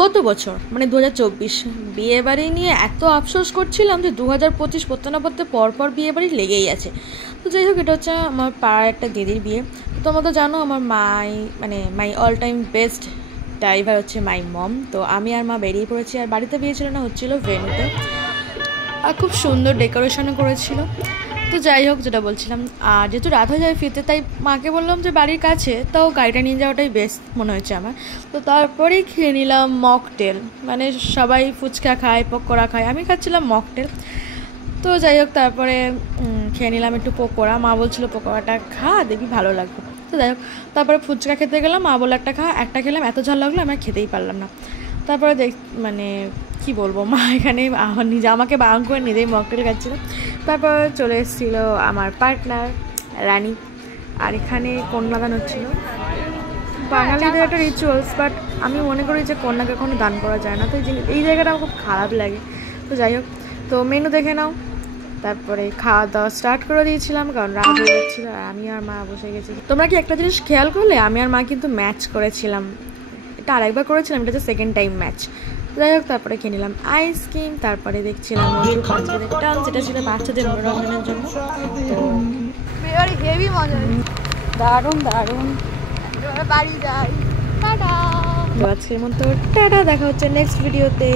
গত বছর মানে 2024 বিয়েবাড়ি নিয়ে এত আফসোস করছিলাম যে 2025 পড়তে না পড়তে পরপর বিয়েবাড়ি লেগেই আছে। তো যাই হোক, এটা হচ্ছে আমার পাড়ার একটা দিদির বিয়ে। তো তোমরা তো জানো আমার my all time best driver হচ্ছে মাই মম। তো আমি আর মা বেরিয়ে পড়েছি, আর বাড়িতে বিয়ে ছিল না, হচ্ছিলো ভেন্যুতে, আর খুব সুন্দর ডেকোরেশনও করেছিল। তো যাই হোক, যেটা বলছিলাম, আর যেহেতু রাত হয়ে যায় ফিরতে, তাই মাকে বললাম যে বাড়ির কাছে, তাও গাড়িটা নিয়ে যাওয়াটাই বেস্ট মনে হয়েছে আমার। তো তারপরেই খেয়ে নিলাম মকটেল। মানে সবাই ফুচকা খায়, পকোড়া খায়, আমি খাচ্ছিলাম মকটেল। তো যাই হোক, তারপরে খেয়ে নিলাম একটু পকোড়া। মা বলছিল পকোড়াটা খা, দেখবি ভালো লাগবে। তো যাই হোক, তারপরে ফুচকা খেতে গেলাম, মা বললো একটা খা, একটা খেলাম, এত ঝাল লাগলো আমার খেতেই পারলাম না। তারপরে মানে কি বলবো, মা এখানে নিজে আমাকে বারণ করে নিজেই মকটেল খাচ্ছিল। তারপর চলে এসেছিলো আমার পার্টনার রানী, আর এখানে কন্যাদান হচ্ছিলো। বাঙালিদের একটা রিচুয়ালস, বাট আমি মনে করি যে কন্যাকে কখনো দান করা যায় না। তো এই জায়গাটা আমার খুব খারাপ লাগে। তো যাই হোক, তো মেনু দেখে নাও। তারপরে খাওয়া দাওয়া স্টার্ট করে দিয়েছিলাম, কারণ রাত হয়ে যাচ্ছিলো, আর আমি আর মা বসে গেছি। তোমরা কি একটা জিনিস খেয়াল করলে, আমি আর মা কিন্তু ম্যাচ করেছিলাম। এটা আরেকবার করেছিলাম, এটা হচ্ছে সেকেন্ড টাইম ম্যাচ। যাই হোক, তারপরে খেয়ে নিলাম আইসক্রিম। তারপরে দেখছিলাম টান, যেটা ছিল বাচ্চাদের মনোরঞ্জনের জন্য। তো হেভি মজা, দারুণ দারুণ। বাড়ি যাই, টাটা। তো আজকের মতো টাটা, দেখা হচ্ছে নেক্সট ভিডিওতে।